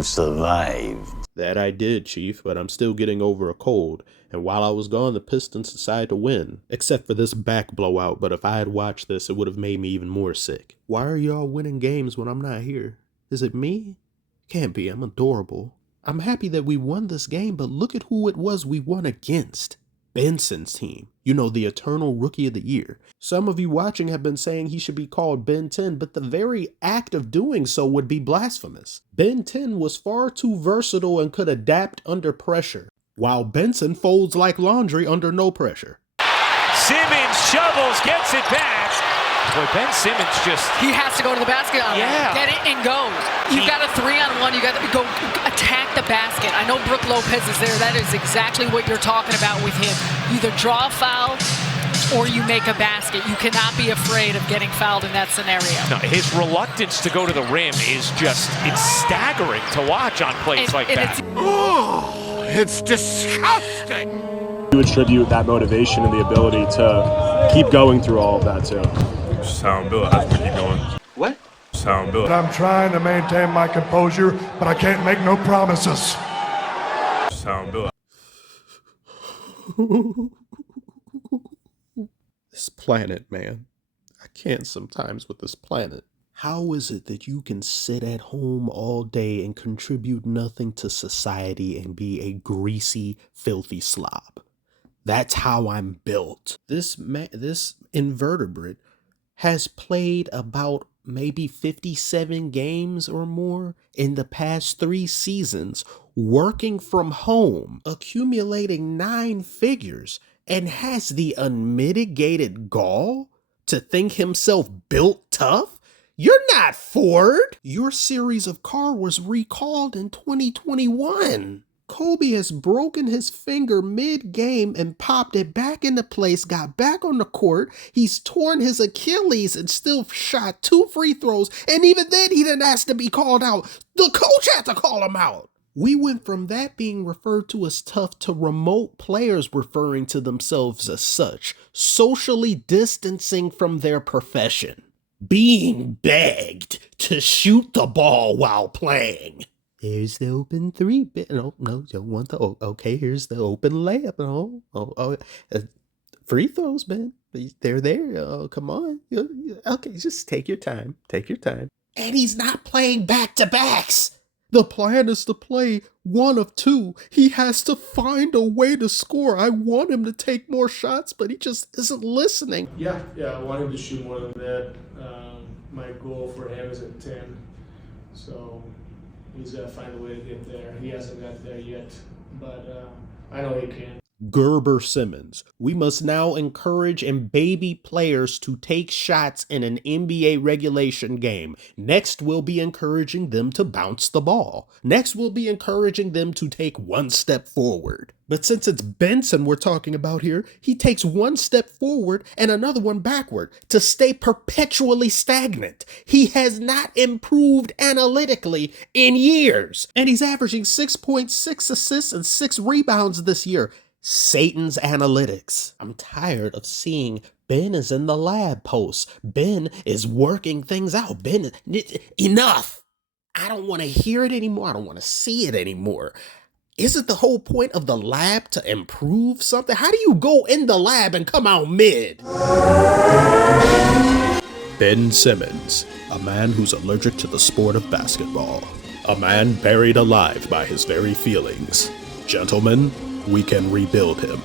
have survived. That I did, Chief, but I'm still getting over a cold. And while I was gone, the Pistons decided to win. Except for this back blowout, but if I had watched this, it would have made me even more sick. Why are y'all winning games when I'm not here? Is it me? Can't be, I'm adorable. I'm happy that we won this game, but look at who it was we won against. Benson's team. You know, the eternal rookie of the year. Some of you watching have been saying he should be called Ben 10, but the very act of doing so would be blasphemous. Ben 10 was far too versatile and could adapt under pressure, while Benson folds like laundry under no pressure. Simmons shovels, gets it back. Boy, Ben Simmons he has to go to the basket. Get it and go. You've got a 3-on-1. You got to go attack the basket. I know Brook Lopez is there. That is exactly what you're talking about with him. You either draw a foul or you make a basket. You cannot be afraid of getting fouled in that scenario. No, his reluctance to go to the rim is it's staggering to watch on plays like that. It's disgusting. You attribute that motivation and the ability to keep going through all of that too. Sound Bill, how's we keep going? What? Sound Bill. I'm trying to maintain my composure, but I can't make no promises. Sound Bill. This planet, man. I can't sometimes with this planet. How is it that you can sit at home all day and contribute nothing to society and be a greasy, filthy slob? That's how I'm built. This invertebrate has played about maybe 57 games or more in the past 3 seasons, working from home, accumulating 9 figures, and has the unmitigated gall to think himself built tough? You're not Ford. Your series of car was recalled in 2021. Kobe has broken his finger mid-game and popped it back into place, got back on the court. He's torn his Achilles and still shot 2 free throws, and even then he didn't ask to be called out. The coach had to call him out. We went from that being referred to as tough to remote players referring to themselves as such, socially distancing from their profession, being begged to shoot the ball while playing. There's the open 3. No, don't want the. Okay, here's the open layup. Free throws, man. They're there. Oh, come on. Okay, just take your time. Take your time. And he's not playing back-to-backs. The plan is to play 1 of 2. He has to find a way to score. I want him to take more shots, but he just isn't listening. Yeah, I want him to shoot more than that. My goal for him is at 10. So he's got to find a way to get there. He hasn't got there yet, but I know he can. Gerber Simmons. We must now encourage and baby players to take shots in an NBA regulation game. Next, we'll be encouraging them to bounce the ball. Next, we'll be encouraging them to take 1 step forward. But since it's Benson we're talking about here, he takes 1 step forward and another one backward to stay perpetually stagnant. He has not improved analytically in years. And he's averaging 6.6 assists and 6 rebounds this year. Satan's analytics. I'm tired of seeing Ben is in the lab post. Ben is working things out. Enough. I don't want to hear it anymore. I don't want to see it anymore. Isn't the whole point of the lab to improve something? How do you go in the lab and come out mid? Ben Simmons, a man who's allergic to the sport of basketball. A man buried alive by his very feelings. Gentlemen, we can rebuild him.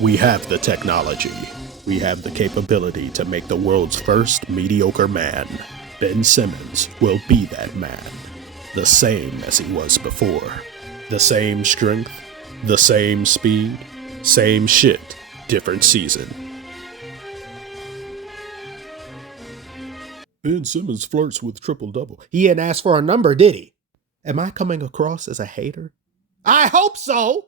We have the technology. We have the capability to make the world's first mediocre man. Ben Simmons will be that man. The same as he was before. The same strength, the same speed, same shit, different season. Ben Simmons flirts with triple-double. He didn't ask for a number, did he? Am I coming across as a hater? I hope so!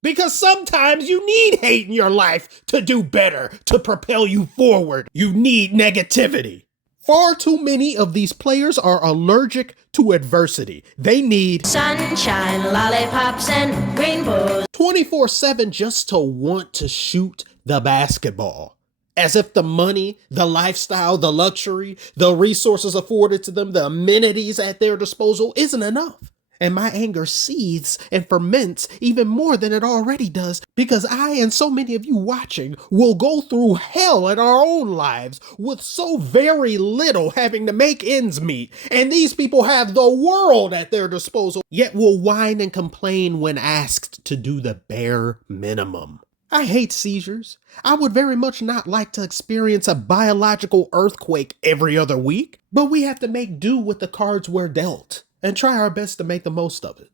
Because sometimes you need hate in your life to do better, to propel you forward. You need negativity. Far too many of these players are allergic to adversity. They need sunshine, lollipops, and rainbows 24/7 just to want to shoot the basketball. As if the money, the lifestyle, the luxury, the resources afforded to them, the amenities at their disposal isn't enough. And my anger seethes and ferments even more than it already does because I and so many of you watching will go through hell in our own lives with so very little having to make ends meet. And these people have the world at their disposal, yet will whine and complain when asked to do the bare minimum. I hate seizures. I would very much not like to experience a biological earthquake every other week, but we have to make do with the cards we're dealt and try our best to make the most of it.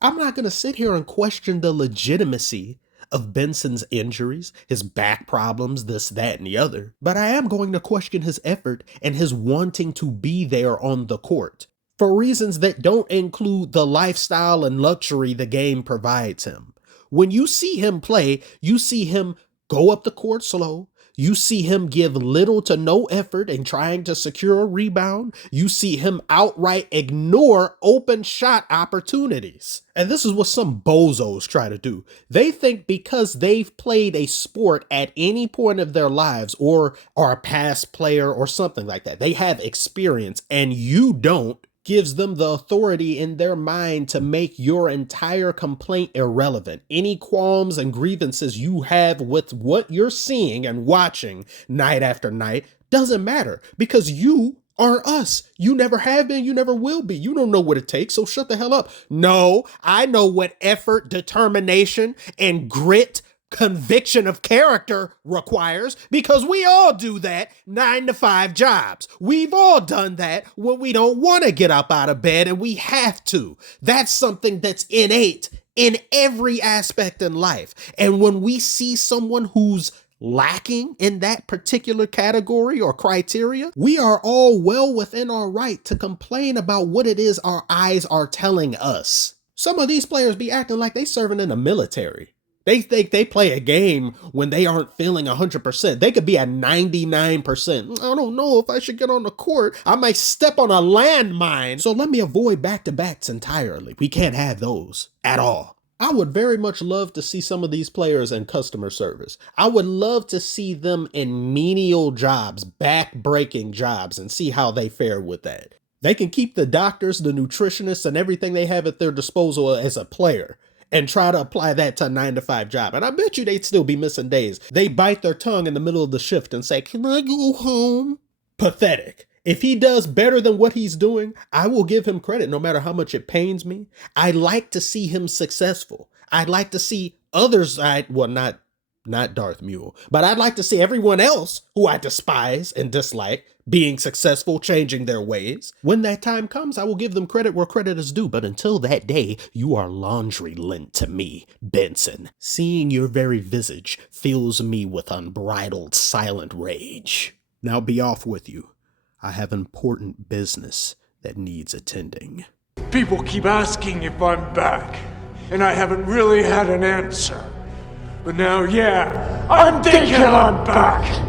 I'm not going to sit here and question the legitimacy of Benson's injuries, his back problems, this, that, and the other, but I am going to question his effort and his wanting to be there on the court for reasons that don't include the lifestyle and luxury the game provides him. When you see him play, you see him go up the court slow. You see him give little to no effort in trying to secure a rebound. You see him outright ignore open shot opportunities. And this is what some bozos try to do. They think because they've played a sport at any point of their lives or are a past player or something like that, they have experience and you don't, gives them the authority in their mind to make your entire complaint irrelevant. Any qualms and grievances you have with what you're seeing and watching night after night doesn't matter because you are us. You never have been, you never will be. You don't know what it takes, so shut the hell up. No, I know what effort, determination, and grit, conviction of character requires because we all do that 9-to-5 jobs. We've all done that when we don't want to get up out of bed and we have to. That's something that's innate in every aspect in life. And when we see someone who's lacking in that particular category or criteria, we are all well within our right to complain about what it is our eyes are telling us. Some of these players be acting like they serving in the military. They think they play a game when they aren't feeling 100%. They could be at 99%. I don't know if I should get on the court. I might step on a landmine. So let me avoid back-to-backs entirely. We can't have those at all. I would very much love to see some of these players in customer service. I would love to see them in menial jobs, back-breaking jobs, and see how they fare with that. They can keep the doctors, the nutritionists, and everything they have at their disposal as a player and try to apply that to a 9-to-5 job. And I bet you they'd still be missing days. They bite their tongue in the middle of the shift and say, "Can I go home?" Pathetic. If he does better than what he's doing, I will give him credit no matter how much it pains me. I like to see him successful. I'd like to see others, not Darth Mule, but I'd like to see everyone else who I despise and dislike being successful, changing their ways. When that time comes, I will give them credit where credit is due. But until that day, you are laundry lint to me, Benson. Seeing your very visage fills me with unbridled silent rage. Now be off with you. I have important business that needs attending. People keep asking if I'm back, and I haven't really had an answer. But now, yeah, I'm thinking I'm back.